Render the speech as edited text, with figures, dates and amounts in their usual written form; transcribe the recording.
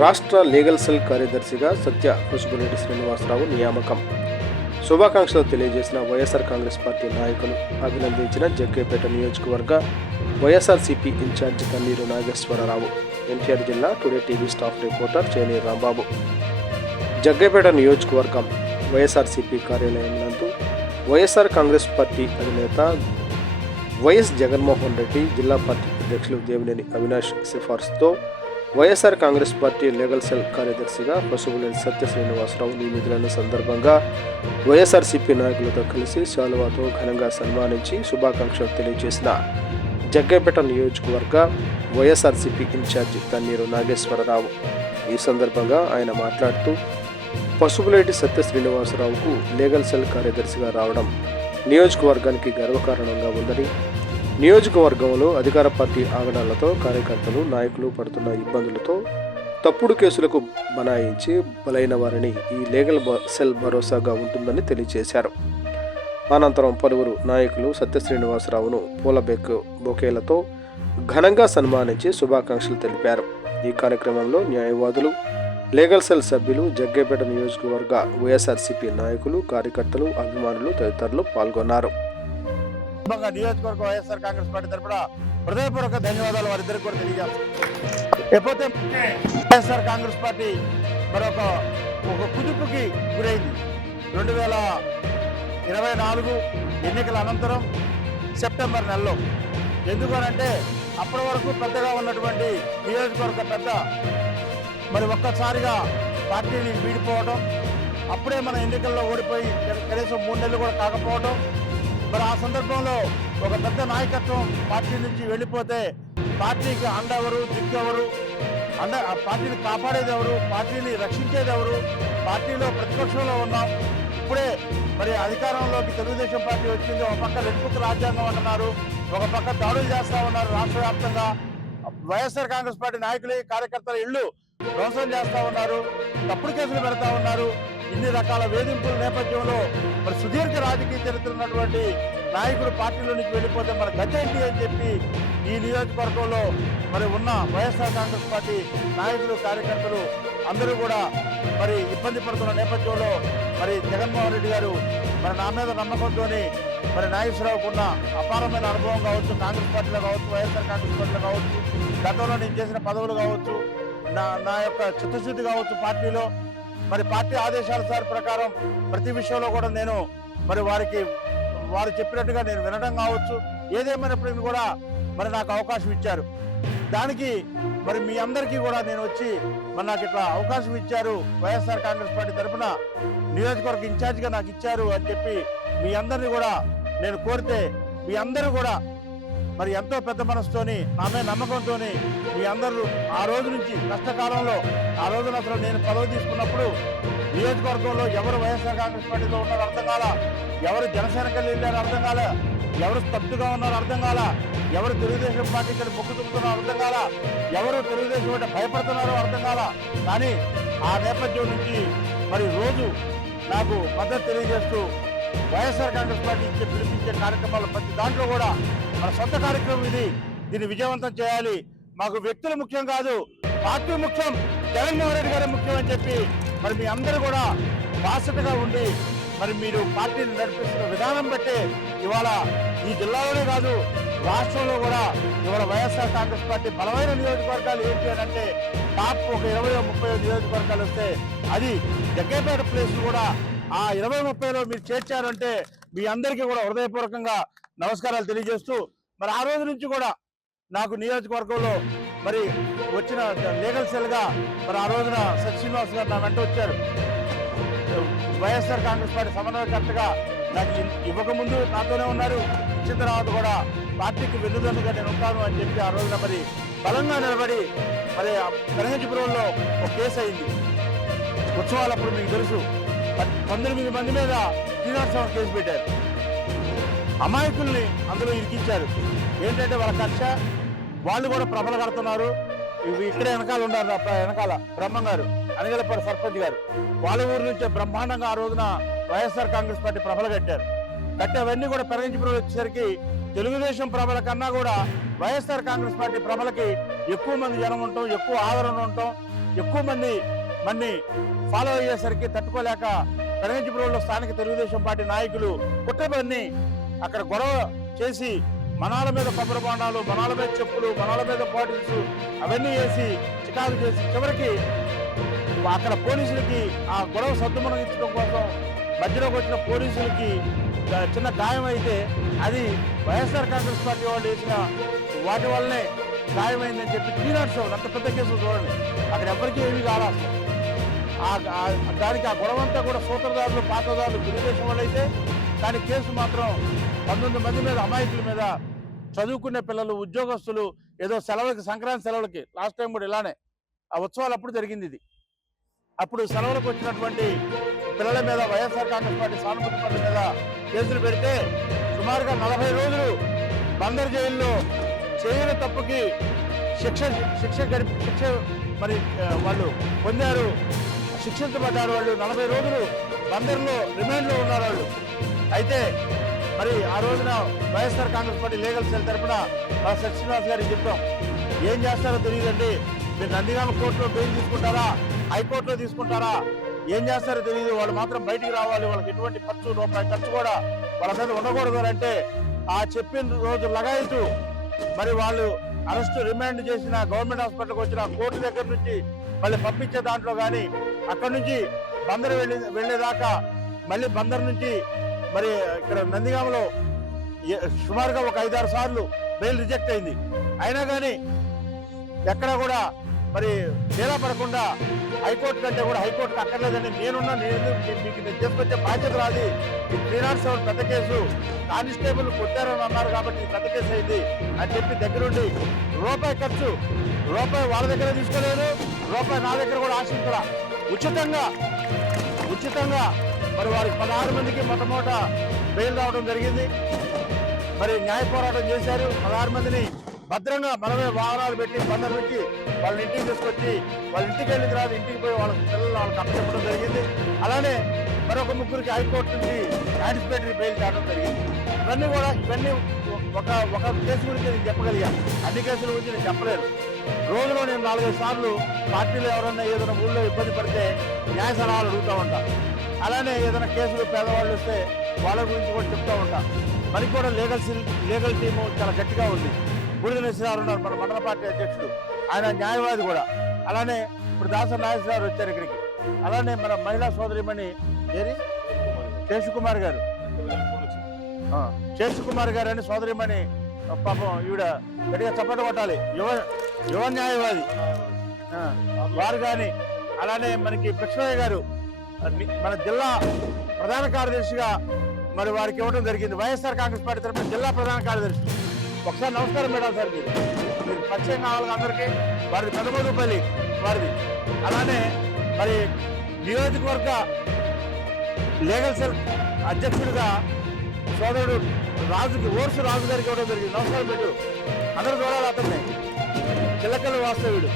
రాష్ట్ర legal cell కార్యదర్శిగా సత్య పసుపులేటి శ్రీనివాసరావు నియామకం. శుభాకాంక్షలు తెలియజేసిన వైఎస్ఆర్ కాంగ్రెస్ పార్టీ నాయకులు, అభినందించిన జగ్గైపేట నియోజకవర్గ వైఎస్ఆర్సీపీ ఇన్ఛార్జి తన్నీరు నాగేశ్వరరావు. ఎన్టీఆర్ జిల్లా today TV staff reporter Cheneru Rambabu. Jaggayyapeta నియోజకవర్గం వైఎస్ఆర్సీపీ కార్యాలయం నందు వైఎస్ఆర్ కాంగ్రెస్ పార్టీ అధినేత వైఎస్ జగన్మోహన్ రెడ్డి, జిల్లా పార్టీ అధ్యక్షులు దేవినేని అవినాష్ సిఫార్సుతో YSR Congress party legal cell కార్యదర్శిగా పసుపులేటి సత్య శ్రీనివాసరావు నియమితులైన సందర్భంగా వైఎస్ఆర్సీపీ నాయకులతో కలిసి శాలువాతో ఘనంగా సన్మానించి శుభాకాంక్షలు తెలియజేసిన జగ్గైపేట నియోజకవర్గ వైఎస్ఆర్సీపీ ఇన్ఛార్జి తన్నీరు నాగేశ్వరరావు. ఈ సందర్భంగా ఆయన మాట్లాడుతూ, పసుపులేటి సత్య శ్రీనివాసరావుకు లీగల్ సెల్ కార్యదర్శిగా రావడం నియోజకవర్గానికి గర్వకారణంగా ఉందని, నియోజకవర్గంలో అధికార పార్టీ ఆగడాలతో కార్యకర్తలు, నాయకులు పడుతున్న ఇబ్బందులతో తప్పుడు కేసులకు బనాయించి బలైన వారిని ఈ లీగల్ సెల్ భరోసాగా ఉంటుందని తెలియజేశారు. అనంతరం పలువురు నాయకులు సత్య శ్రీనివాసరావును పూల బొకేలతో ఘనంగా సన్మానించి శుభాకాంక్షలు తెలిపారు. ఈ కార్యక్రమంలో న్యాయవాదులు, లీగల్ సెల్ సభ్యులు, జగ్గైపేట నియోజకవర్గ వైఎస్ఆర్సీపీ నాయకులు, కార్యకర్తలు, అభిమానులు తదితరులు పాల్గొన్నారు. నియోజకవర్గ వైఎస్ఆర్ కాంగ్రెస్ పార్టీ తరఫున హృదయపూర్వక ధన్యవాదాలు వారిద్దరికి కూడా తెలియజేస్తాం. ఎప్పుడైతే వైఎస్ఆర్ కాంగ్రెస్ పార్టీ మరొక కుదుపుకి గురైంది 2024 ఎన్నికల అనంతరం సెప్టెంబర్ నెలలో. ఎందుకనంటే అప్పటి వరకు పెద్దగా ఉన్నటువంటి నియోజకవర్గ పెద్ద మరి ఒక్కసారిగా పార్టీని వీడిపోవడం, అప్పుడే మన ఎన్నికల్లో ఓడిపోయి కనీసం 3 నెలలు కూడా కాకపోవడం, మరి ఆ సందర్భంలో ఒక పెద్ద నాయకత్వం పార్టీ నుంచి వెళ్ళిపోతే పార్టీకి అండెవరు, దిక్కెవరు, పార్టీని కాపాడేది ఎవరు, పార్టీని రక్షించేది ఎవరు, పార్టీలో ప్రతిపక్షంలో ఉన్నాం. ఇప్పుడే మరి అధికారంలోకి తెలుగుదేశం పార్టీ వచ్చింది. ఒక పక్క రెడ్బుక్ రాజ్యాంగం అంటున్నారు, ఒక పక్క దాడులు చేస్తా ఉన్నారు. రాష్ట్ర వ్యాప్తంగా వైఎస్ఆర్ కాంగ్రెస్ పార్టీ నాయకులు, కార్యకర్తల ఇళ్లు ధ్వంసం చేస్తా ఉన్నారు, తప్పుడు కేసులు పెడతా ఉన్నారు. ఇన్ని రకాల వేధింపుల నేపథ్యంలో మరి సుదీర్ఘ రాజకీయ చరిత్ర ఉన్నటువంటి నాయకులు పార్టీలో నుంచి వెళ్ళిపోతే మన గతేంటి అని చెప్పి ఈ నియోజకవర్గంలో మరి ఉన్న వైఎస్ఆర్ కాంగ్రెస్ పార్టీ నాయకులు, కార్యకర్తలు అందరూ కూడా మరి ఇబ్బంది పడుతున్న నేపథ్యంలో మరి జగన్మోహన్ రెడ్డి గారు మరి నా మీద నమ్మకంతో మరి నాగేశ్వరరావుకు ఉన్న అపారమైన అనుభవం కావచ్చు, కాంగ్రెస్ పార్టీలో కావచ్చు, వైఎస్ఆర్ కాంగ్రెస్ పార్టీలో కావచ్చు, గతంలో నేను చేసిన పదవులు కావచ్చు, నా యొక్క చిత్తశుద్ధి కావచ్చు, పార్టీలో మరి పార్టీ ఆదేశాల ప్రకారం ప్రతి విషయంలో కూడా నేను మరి వారు చెప్పినట్టుగా నేను వినడం కావచ్చు, ఏదేమైనప్పటికీ కూడా మరి నాకు అవకాశం ఇచ్చారు. దానికి మరి మీ అందరికీ కూడా నేను వచ్చి మరి నాకు ఇట్లా అవకాశం ఇచ్చారు, వైఎస్ఆర్ కాంగ్రెస్ పార్టీ తరఫున నియోజకవర్గ ఇన్ఛార్జిగా నాకు ఇచ్చారు అని చెప్పి మీ అందరినీ కూడా నేను కోరితే, మీ అందరూ కూడా మరి ఎంతో పెద్ద మనసుతోని, ఆమె నమ్మకంతో మీ అందరూ ఆ రోజు నుంచి కష్టకాలంలో, ఆ రోజున అసలు నేను పదవి తీసుకున్నప్పుడు నియోజకవర్గంలో ఎవరు వైఎస్ఆర్ కాంగ్రెస్ పార్టీలో ఉన్నారో అర్థం కాల, ఎవరు జనసేనకి వెళ్ళారో అర్థం కాల, ఎవరు స్తబ్దుగా ఉన్నారో అర్థం కాల, ఎవరు తెలుగుదేశం పార్టీకి మొక్కు తుప్పుతున్నారో అర్థం కాల, ఎవరు తెలుగుదేశం అంటే భయపడుతున్నారో అర్థం కాల. కానీ ఆ నేపథ్యం నుంచి మరి రోజు నాకు మద్దతు తెలియజేస్తూ వైఎస్ఆర్ కాంగ్రెస్ పార్టీ ఇచ్చే పిలిపించే కార్యక్రమాలు ప్రతి దాంట్లో కూడా మన సొంత కార్యక్రమం ఇది, దీన్ని విజయవంతం చేయాలి. మాకు వ్యక్తులు ముఖ్యం కాదు, పార్టీ ముఖ్యం, జగన్మోహన్ రెడ్డి గారే ముఖ్యం అని చెప్పి మరి మీ అందరూ కూడా బాధ్యతగా ఉండి మరి మీరు పార్టీని నడిపిస్తున్న విధానం బట్టే ఇవాళ ఈ జిల్లాలోనే కాదు రాష్ట్రంలో కూడా ఇవాళ వైఎస్ఆర్ కాంగ్రెస్ పార్టీ బలమైన నియోజకవర్గాలు ఏంటి అని అంటే టాప్ ఒక 20-30 నియోజకవర్గాలు వస్తే అది జగ్గైపేట ప్లేస్ కూడా ఆ 20-30లో మీరు చేర్చారంటే మీ అందరికీ కూడా హృదయపూర్వకంగా నమస్కారాలు తెలియజేస్తూ, మరి ఆ రోజు నుంచి కూడా నాకు నియోజకవర్గంలో మరి వచ్చిన లీగల్ సెల్గా మరి ఆ రోజున సత్య శ్రీనివాస్ గారు నా వెంట వచ్చారు. వైఎస్ఆర్ కాంగ్రెస్ పార్టీ సమన్వయకర్తగా నాకు ఇవ్వకముందు నాతోనే ఉన్నారు, ఇచ్చిన తర్వాత కూడా పార్టీకి వెన్నుదన్నుగా నేను ఉంటాను అని చెప్పి ఆ రోజున మరి బలంగా నిలబడి మరి కనగంజిపురంలో ఒక కేసు అయింది. ఉత్సవాలప్పుడు మీకు తెలుసు 19 మంది మీద శ్రీనివాసరావు కేసు పెట్టారు. అమాయకుల్ని అందులో ఇరికించారు. ఏంటంటే వాళ్ళ కక్ష, వాళ్ళు కూడా ప్రభలు కడుతున్నారు. ఇక్కడే వెనకాల ఉన్నారు, వెనకాల బ్రహ్మం గారు, అనగలపాడు సర్పంచ్ గారు, వాళ్ళ ఊరు నుంచే బ్రహ్మాండంగా ఆ రోజున వైఎస్ఆర్ కాంగ్రెస్ పార్టీ ప్రభలు కట్టారు. అవన్నీ కూడా పెరగించుకుని వచ్చేసరికి తెలుగుదేశం ప్రభల కన్నా కూడా వైఎస్ఆర్ కాంగ్రెస్ పార్టీ ప్రభలకి ఎక్కువ మంది జనం ఉంటాం, ఎక్కువ ఆదరణ ఉంటాం, ఎక్కువ మంది మన్ని ఫాలో అయ్యేసరికి తట్టుకోలేక కనగంచిపురంలో స్థానిక తెలుగుదేశం పార్టీ నాయకులు కుట్రబన్ని అక్కడ గొడవ చేసి మనాల మీద కొబ్బరి బొండాలు, మనాల మీద చెప్పులు, మనాల మీద బాటిల్స్ అవన్నీ వేసి చికాకు చేసి చివరికి అక్కడ పోలీసులకి ఆ గొడవ సద్దుమణించడం కోసం మధ్యలోకి వచ్చిన పోలీసులకి చిన్న గాయం అయితే అది వైఎస్ఆర్ కాంగ్రెస్ పార్టీ వాళ్ళు వేసిన వాటి వల్లనే గాయమైందని చెప్పి 307 అంత పెద్ద కేసు చూడండి. అక్కడ ఎవరికీ ఏమీ కావాలి. దానికి ఆ గొడవ అంతా కూడా సూత్రధారులు, పాత్రధారులు తెలుగుదేశం వాళ్ళు అయితే దాని కేసు మాత్రం 19 మంది మీద, అమాయకుల మీద, చదువుకునే పిల్లలు, ఉద్యోగస్తులు, ఏదో సెలవులకి, సంక్రాంతి సెలవులకి లాస్ట్ టైం కూడా ఇలానే ఆ ఉత్సవాలు అప్పుడు జరిగింది. ఇది అప్పుడు సెలవులకు వచ్చినటువంటి పిల్లల మీద వైఎస్ఆర్ కాంగ్రెస్ పార్టీ సానుభూతి పనుల మీద కేసులు పెడితే సుమారుగా 40 రోజులు బందర్ జైల్లో చేయని తప్పుకి శిక్ష మరి వాళ్ళు పొందారు, శిక్షించబడ్డారు. వాళ్ళు 40 రోజులు బందర్లో రిమాండ్లో ఉన్నారు వాళ్ళు. అయితే మరి ఆ రోజున YSR Congress party legal cell తరఫున శ్రీనివాస్ గారికి చెప్పాం, ఏం చేస్తారో తెలియదండి, మీరు నందిగామ కోర్టులో బెయిల్ తీసుకుంటారా, హైకోర్టులో తీసుకుంటారా, ఏం చేస్తారో తెలియదు, వాళ్ళు మాత్రం బయటికి రావాలి, వాళ్ళకి ఎటువంటి రూపాయి ఖర్చు కూడా వాళ్ళ మీద ఉండకూడదు అంటే ఆ చెప్పిన రోజు లగాయతు మరి వాళ్ళు అరెస్టు రిమాండ్ చేసిన గవర్నమెంట్ హాస్పిటల్కి వచ్చిన కోర్టు దగ్గర నుంచి మళ్ళీ పంపించే దాంట్లో కానీ అక్కడి నుంచి బందర్ వెళ్ళేదాకా మళ్ళీ బందర్ నుంచి మరి ఇక్కడ నందిగామలో సుమారుగా ఒక 5-6 సార్లు బెయిల్ రిజెక్ట్ అయింది. అయినా కానీ ఎక్కడా కూడా మరి తేడా పడకుండా హైకోర్టు కంటే కూడా హైకోర్టుకి అక్కర్లేదని నేనున్నా, మీకు తీసుకొచ్చే బాధ్యత రాది, 307 పెద్ద కేసు, కానిస్టేబుల్ కొట్టారని అన్నారు కాబట్టి పెద్ద కేసు అయింది అని చెప్పి దగ్గరుండి రూపాయి ఖర్చు, రూపాయి వాళ్ళ దగ్గర తీసుకోలేదు, రూపాయి నా దగ్గర కూడా ఆశించరా, ఉచితంగా మరి వారికి 16 మందికి మొట్టమొదట బెయిల్ రావడం జరిగింది. మరి న్యాయ పోరాటం చేశారు. 16 మందిని భద్రంగా మనమే వాహనాలు పెట్టి బందర్ పెట్టి వాళ్ళ ఇంటికి తీసుకొచ్చి వాళ్ళ ఇంటికి వెళ్ళిన తర్వాత ఇంటికి పోయి వాళ్ళ పిల్లలు వాళ్ళకి అప్పచెప్పడం జరిగింది. అలానే మరొక 3 హైకోర్టు నుంచి యాంటిసిపేటరీ బెయిల్ తేవడం జరిగింది. ఇవన్నీ ఒక కేసు గురించి నేను చెప్పగలిగా, అన్ని కేసుల గురించి నేను చెప్పలేదు. రోజులో నేను 4-5 సార్లు పార్టీలో ఎవరన్నా ఏదైనా ఊళ్ళో ఇబ్బంది పడితే న్యాయ సలహాలు అడుగుతూ ఉంటా. అలానే ఏదైనా కేసులు పేదవాళ్ళు వస్తే వాళ్ళ గురించి కూడా చెప్తూ ఉంటా. మనకి కూడా లీగల్ టీము చాలా గట్టిగా ఉంది. బూడిద నరసింహారావు ఉన్నారు, మన మండల పార్టీ అధ్యక్షుడు, ఆయన న్యాయవాది కూడా. అలానే ఇప్పుడు దాసరి నాగేశ్వరరావు వచ్చారు ఇక్కడికి. అలానే మన మహిళా సోదరిమణి శేషకుమార్ గారు అని సోదరిమణి, పాపం ఈవిడ గట్టిగా చప్పట కొట్టాలి, యువ న్యాయవాది వారు కానీ. అలానే మనకి కృష్ణయ్య గారు మన జిల్లా ప్రధాన కార్యదర్శిగా మరి వారికి ఇవ్వడం జరిగింది. వైఎస్ఆర్ కాంగ్రెస్ పార్టీ తరఫున జిల్లా ప్రధాన కార్యదర్శి. ఒకసారి నమస్కారం మేడం సార్, మీరు పరిచయం కావాలి అందరికీ. వారిది పెదమోదుపల్లి వారిది. అలానే మరి నియోజకవర్గ లీగల్ సెల్ అధ్యక్షుడిగా సోదరుడు ఓర్సు రాజు గారికి ఇవ్వడం జరిగింది. నమస్కారం పెట్టు, అందరూ చూడాలి అతన్ని, చిల్లకల్లి వాస్తవ్యుడు.